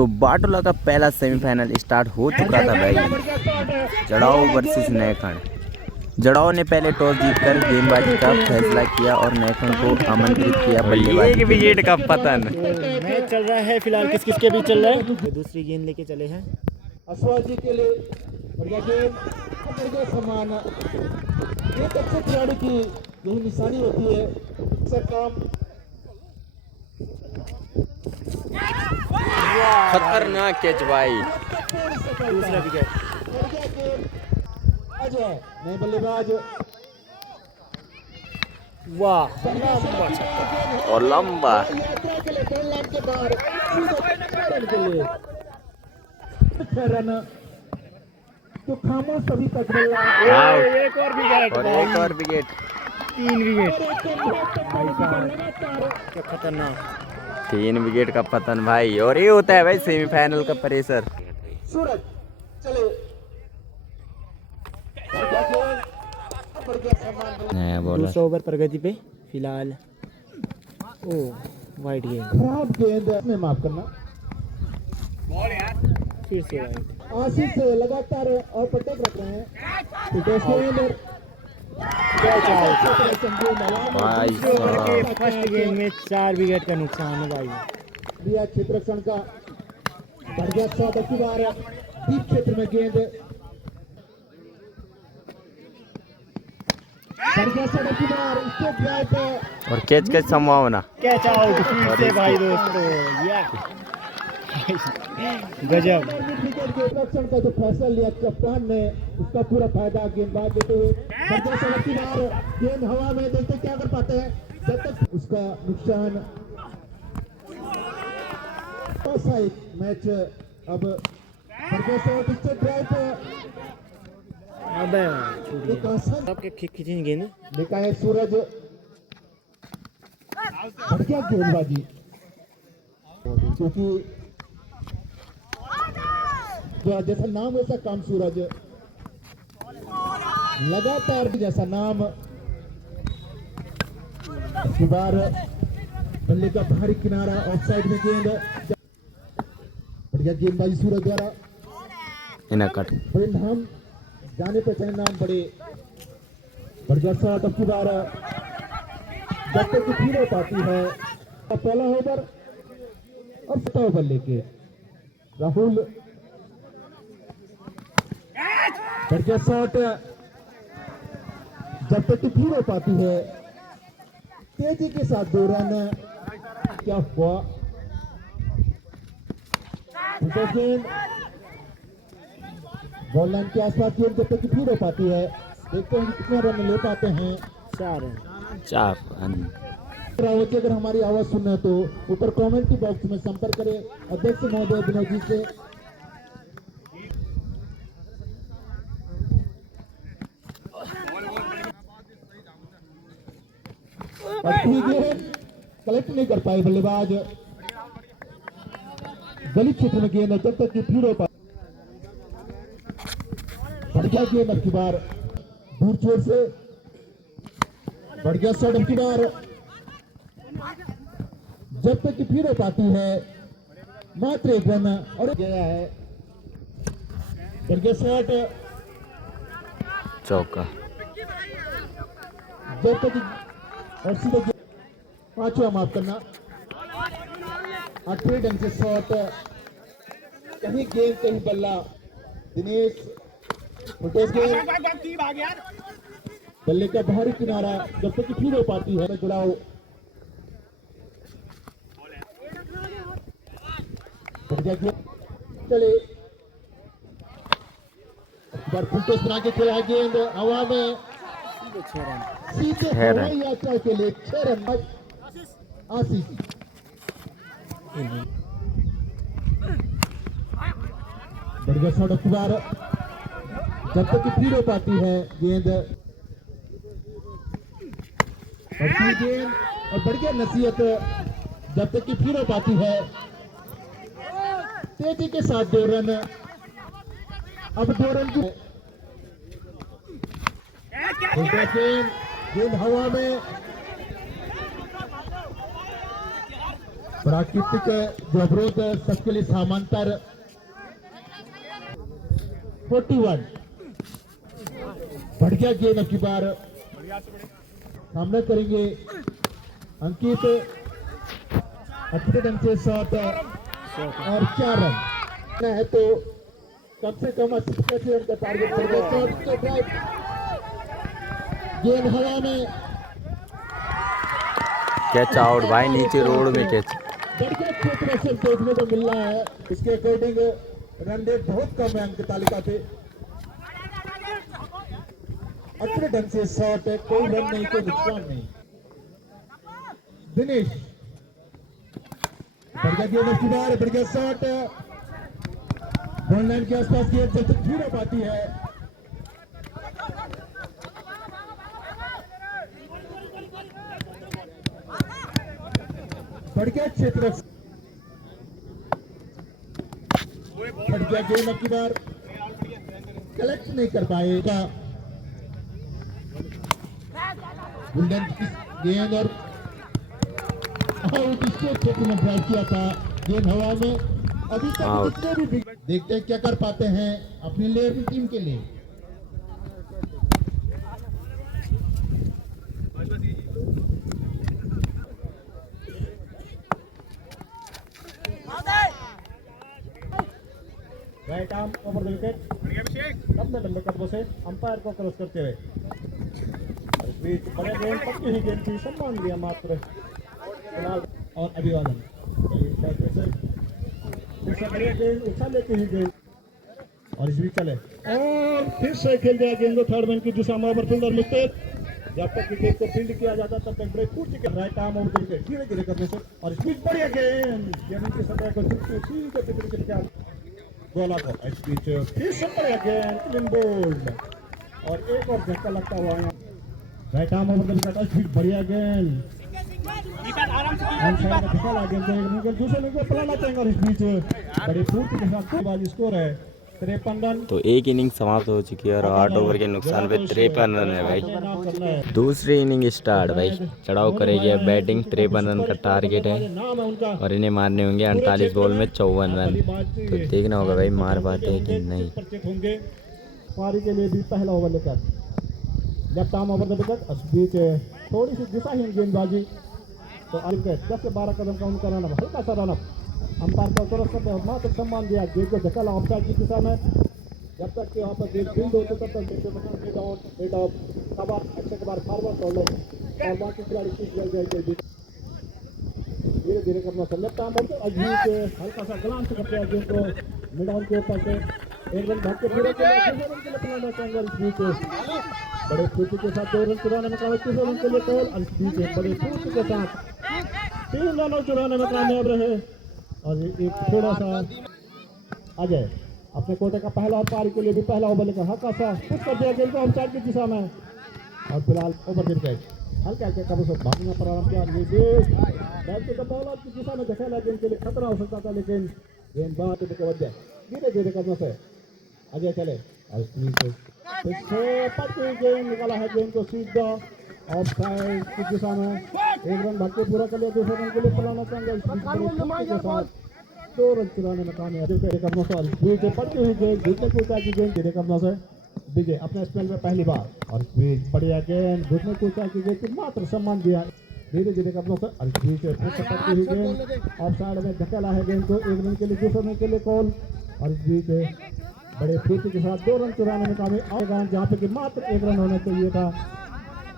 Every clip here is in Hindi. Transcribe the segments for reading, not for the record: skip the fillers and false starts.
तो बाटोला का पहला सेमीफाइनल स्टार्ट हो चुका था भाई। जड़ाओ वर्सेस नैखण। जड़ाओ ने पहले टॉस जीतकर गेंदबाजी का फैसला किया और नैखण को आमंत्रित किया बल्लेबाजी। एक विकेट का पतन। मैच चल रहा है फिलहाल, किस किस के बीच चल रहा है। दूसरी गेंद लेके चले हैं अश्वाज जी के लिए। बढ़िया गेंद, बढ़िया सम्मान। एक अच्छे खिलाड़ी की यही निशानी होती है। सर काम खतरनाक कैच भाई। दूसरा विकेट। बढ़िया गेंद अजय नए बल्लेबाज। वाह और लंबा यात्रा के लिए 2 लाख के बाहर के लिए 6 रन तो खामोश सभी तक बल्ला। एक और विकेट और एक और विकेट। 3 विकेट। क्या खतरनाक 3 विकेट का पतन भाई। और ये होता है भाई सेमीफाइनल का प्रेशर। सूरज चले। दूसरा ओवर प्रगति पे फिलहाल। ओ वाइड गेंद। खराब गेंद में माफ करना। फिर से वाइड। आशीष लगातार और प्रत्येक रख रहे हैं। भाई साहब। फर्स्ट गेंद में 4 विकेट का नुकसान है भाई। दिया क्षेत्ररक्षण का बढ़िया शॉट की बार डीप क्षेत्र में गेंद। बढ़िया शॉट की बार स्टेट ड्राइव पे और कैच की संभावना। कैच आउट फिर से भाई दोस्तों। या गजब। विकेट के रक्षण का जो फैसला लिया कप्तान ने उसका पूरा फायदा गेंदबाज देते हुए। बढ़िया शॉट की बार गेंद हवा में, देखते क्या कर पाते हैं जब तक उसका नुकसान। मैच अब बढ़िया शॉट स्टेट ड्राइव पे। अबे आपके खींची गेंद देखा है सूरज। बढ़िया गेंदबाजी क्योंकि जैसा नाम वैसा काम। सूरज लगातार जैसा नाम। इस बार बल्ले का बाहरी किनारा ऑफसाइड में गेंद। बढ़िया गेंदबाजी सूरज द्वारा। इन्हें कट परिणाम जाने पहचाने नाम बड़े। बढ़िया शॉट अब की बार जब तक फिर हो पाती है। पहला ओवर और 7 ओवर लेके राहुल। बढ़िया शॉट जब तक फिर हो पाती है। तेजी के साथ 2 रन। क्या हुआ गेंद बॉल लाइन के आसपास गेंद जब तक फिर हो पाती है। देखते हैं कितने रन ले पाते हैं। 4 रन। अगर हमारी आवाज सुनना है तो ऊपर कमेंट बॉक्स में संपर्क करें अध्यक्ष महोदय विनोद जी से। कलेक्ट नहीं कर पाए बल्लेबाज। गली क्षेत्र में गेंद जब तक फिर हो पाए। बढ़िया गेंद अब की बार दूर छोर से। बढ़िया शॉट अब की बार जब तक फिर हो पाती है। मात्र 1 रन और गया है। बढ़िया शॉट चौका। जब तक और सीधे 5वां माफ करना। अच्छे ढंग से शॉट। कहीं गेंद कहीं बल्ला। दिनेश बल्ले का बाहरी किनारा जब तक फिर हो पाती है। जुड़ाओ चले। बार फुलटोस बना के खेला गेंद हवा में। सीधे हवाई यात्रा के लिए 6 रन। आशीष बढ़िया शॉट अखबार जब तक फिर हो पाती है गेंद। गेंद और बढ़िया नसीहत जब तक फिर हो पाती है। तेजी के साथ 2 रन। अब 2 रन की गेंद हवा में। प्राकृतिक जो अवरोध सबके लिए समांतर 41 बढ़ गया गेंद अब की बार सामना करेंगे अंकित अच्छे ढंग से शॉट और 4 रन है तो कम से कम 80 रन का टारगेट कर गया। गेंद हवा में कैच आउट भाई, नीचे रोड में कैच। बढ़िया क्षेत्र से देखने को मिल रहा है। इसके अकॉर्डिंग रन रेट बहुत कम है अंक तालिका पे। अच्छे ढंग से शॉट है, कोई रन नहीं, कोई नुकसान नहीं। दिनेश बढ़िया गेंद की बार, बढ़िया शॉट, बॉल लाइन के आसपास गेंद जब तक फिर पाती है। बढ़िया क्षेत्र बढ़िया गेंद अब की बार कलेक्ट नहीं कर पाएगा। गोल्डन गेंद और आउट, इसके क्षेत्र में ड्राइव किया था, गेंद हवा में। अभी तक जितने भी देखते हैं क्या कर पाते हैं अपनी लेवल टीम के लिए। Right arm over the wicket, अपने लंबे कदमों से अंपायर को क्रॉस करते हुए बीच बड़े गेंद पक्की ही गेंद थी, सम्मान दिया मात्र फिलहाल और अभिवादन। बढ़िया गेंद उछाल लेती ही गेंद और इस बीच चले और फिर से खेल दिया गेंद को थर्ड मैन की दिशा में। ओवर फील्डर मुस्तैद, जब तक क्रिकेट को फील्ड किया जाता तब तक ब्रेक पूर्ति कर right arm over the wicket धीरे धीरे करने से और इस बीच बढ़िया गेंद जमीन की सतह को छूती सीधे क्रिकेट के गोला को इस बीच फिर से बढ़िया गेंद क्लीन बोल्ड और एक और झटका लगता हुआ यहाँ right arm over the wicket इस बीच बढ़िया गेंद दूसरे नंबर पलाना चाहेंगे और इस बीच बड़ी पूर्ति के साथ बाजी स्कोर है 53 रन। तो एक इनिंग समाप्त हो चुकी है और 8 ओवर के नुकसान पे 53 रन है भाई। दूसरी इनिंग स्टार्ट भाई, चढ़ाव करेगी बैटिंग। 53 रन का टारगेट है और इन्हें मारने होंगे 48 बॉल में 54 रन। तो देखना होगा भाई मार पाते हैं कि नहीं। पारी के लिए भी पहला ओवर लेकर left arm over the wicket, इस बीच थोड़ी सी दिशाहीन गेंदबाजी तो 10 से 12 कदम का उनका रनअप, हल्का सा रनअप। अंपायर को क्रॉस करते और मात्र सम्मान दिया गेंद को धकेला ऑफसाइड की दिशा में। जब तक कि वहाँ पर गेंद फील्ड होते तब तक हेड ऑफ तब आप अच्छे के बाद फॉरवर्ड कर लो और बाकी खिलाड़ी पीछे चल जाएंगे। धीरे धीरे करना चल लेफ्ट आर्म बोलते अजीत हल्का सा ग्लांस करते हैं गेंद को मिड ऑन के ऊपर से एक रन भाग के पूरे के लिए अपना चाहेंगे। इस बीच बड़े फूटी के साथ 2 रन चुराने में कामयाब, 3 रन के लिए कॉल और इस बीच बड़े फूटी के साथ 3 रन चुराने में कामयाब रहे। और एक थोड़ा सा अजय अपने कोटे का पहला और पारी के लिए भी पहला ओवर लेकर हल्का सा पुश कर दिया गेंद को ऑफसाइड की दिशा में और फिलहाल ओवर द विकेट हल्का हल्के कदम से भागना प्रारंभ किया। बैट के बॉलर की दिशा में धकेला गेंद के लिए खतरा हो सकता था, लेकिन गेंद बाहर के वजह धीरे धीरे कदमों से अजय चले और गेंद निकाला है गेंद को सीधा ऑफसाइड की दिशा में। 1 रन भाग के पूरा कर लिया, दूसरे रन के लिए पलाना चाहेंगे। 2 रन चुराने में कामयाब कदमों से बीच पड़ती हुई गेंद घुटने कूचा की गेंद धीरे कदमों से विजय अपने स्पेल में पहली बार और बीच बढ़िया गेंद घुटने कूचा की गेंद मात्र सम्मान दिया धीरे धीरे कदमों से और बीच पड़ती हुई गेंद ऑफसाइड में धकेला है गेंद को 1 रन के लिए, दूसरे रन के लिए कॉल और इस बीच बड़े फूटी के साथ 2 रन चुराने में कामयाब जहाँ पे कि मात्र 1 रन होना चाहिए था।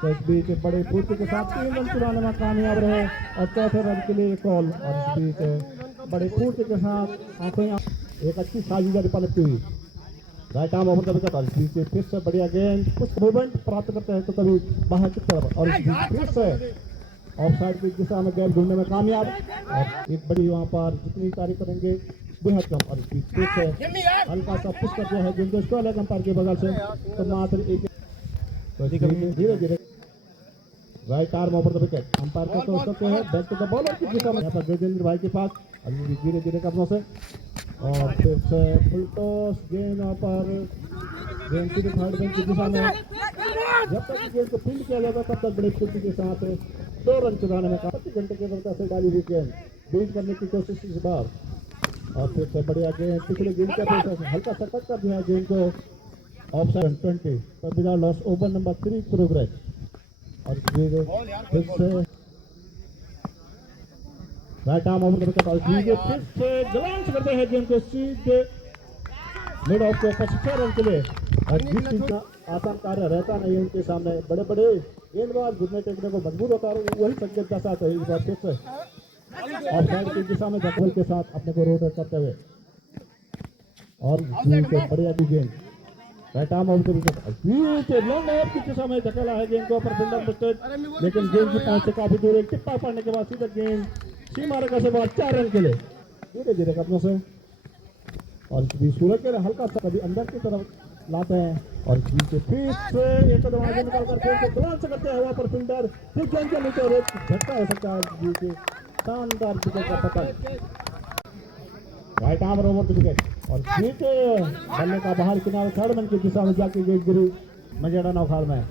तो इस बीच बड़े फूटी के साथ 3 रन चुराने में कामयाब रहे और चौथे रन के लिए कॉल और इस बीच बड़े फूटी के साथ आंखें एक अच्छी साजिश पलटती हुई right arm over the wicket और इस बीच फिर से बढ़िया गेंद कुछ मूवमेंट प्राप्त करते हैं तो कभी बाहर की तरफ और इस बीच फिर से ऑफसाइड की दिशा में गेंद ढूंढने में कामयाब और एक बड़ी वहाँ पर जितनी तारीफ करेंगे बेहद कम और इस बीच फिर से हल्का सा पुश कर दिया है गेंद को स्टॉल है अंपायर के बगल से तो मात्र एक धीरे धीरे right arm over the wicket umpire का तो सकते हैं बैक टू द बॉलर की दिशा में यहाँ पर गजेंद्र भाई के पास धीरे धीरे कदमों से और फिर से फुल टॉस गेंद यहाँ पर गेंद की थर्ड बेंच की दिशा में। जब तक गेंद को फील्ड किया जाता तब तक बड़े फुर्ती के साथ 2 रन चुराने में 25 घंटे के अंदर से डाली हुई गेंद बीट करने की कोशिश इस बार, और फिर से बढ़िया गेंद पिछले गेंद का फिर हल्का सा कट कर दिया गेंद को। ऑफसाइड 20 पर बिना लॉस ओवर नंबर 3 प्रोग्रेस। और फिर से राइट आर्म ओवर विकेट और फिर से ग्लांस करते हैं गेंद को सीधे मिड ऑफ के ऊपर 6 रन के लिए। और जिस चीज का आसान कार्य रहता नहीं है उनके सामने, बड़े बड़े गेंदबाज घुटने टेकने को मजबूर होता है, वही संकेत का साथ है इस बार फिर से ऑफसाइड की दिशा में धक्कल के साथ अपने को रोटेट करते हुए। और बढ़िया दी गेंद right arm of the wicket long off की दिशा में धकेला है गेंद को ऊपर फील्डर मिस्टेक, लेकिन गेंद की पहुंच से काफी दूर, एक टिप्पा पड़ने के बाद सीधा गेंद सीमा रेखा से बाहर 4 रन के लिए। धीरे धीरे कदमों से और सूरज के हल्का सा कभी अंदर की तरफ लाते हैं और नीचे फिर से एक कदम आगे निकाल कर गेंद को ग्लांस करते हैं हवा पर फील्डर, फिर गेंद के नीचे झटका हो सकता है जी के शानदार विकेट का पकड़। Right arm over the wicket और नीचे बल्ले का बाहर किनारे थर्ड मैन की दिशा में जाके गेंद गिरी मजेड़ा नौखाल में।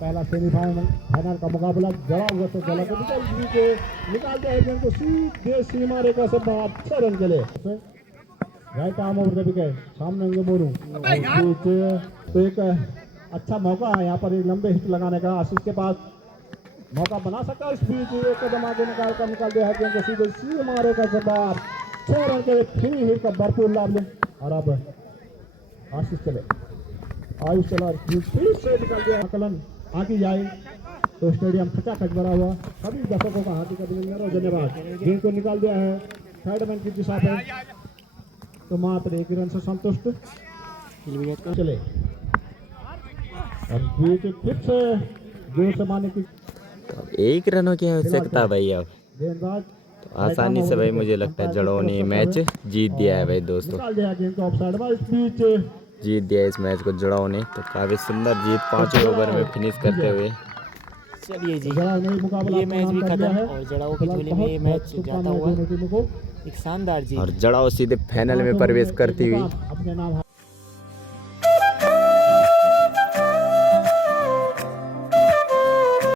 पहला सेमीफाइनल का मुकाबला जड़ा हुआ से गला को निकालते हैं गेंद को सीधे सीमा रेखा से बाहर 6 रन के लिए। Right arm over the wicket सामने होंगे मोरू, तो एक अच्छा मौका है यहाँ पर एक लंबे हिट लगाने का, आशीष के पास मौका बना सकता है। इस बीच एक कदम आगे निकाल दिया है गेंद को सीधे सीमा रेखा से बाहर 6 रन के 3 हिट का भरपूर लाभ लें। और अब आशीष चले आयुष चला फिर से निकल गया, आकलन आगे जाए तो स्टेडियम खचाखच भरा हुआ, सभी दर्शकों का हार्दिक अभिनंदन और धन्यवाद। गेंद को निकाल दिया है थर्ड मैन की दिशा पे, तो मात्र 1 रन से संतुष्ट चले। और फिर से जोर से मारने की 1 रनों की आवश्यकता भाई। अब गेंदबाज तो आसानी से भाई मुझे लगता है जड़ों ने मैच जीत दिया है भाई दोस्तों, निकाल दिया गेंद को ऑफसाइड में। इस बीच जीत दिया इस मैच को जड़ों ने, तो काफ़ी सुंदर जीत 5 ओवर में फिनिश करते हुए। चलिए जी, ये मैच भी खत्म और जड़ाओं की झोली में ये मैच जाता हुआ एक शानदार जीत। और जड़ाओ सीधे फाइनल में प्रवेश करती हुई अपने नाम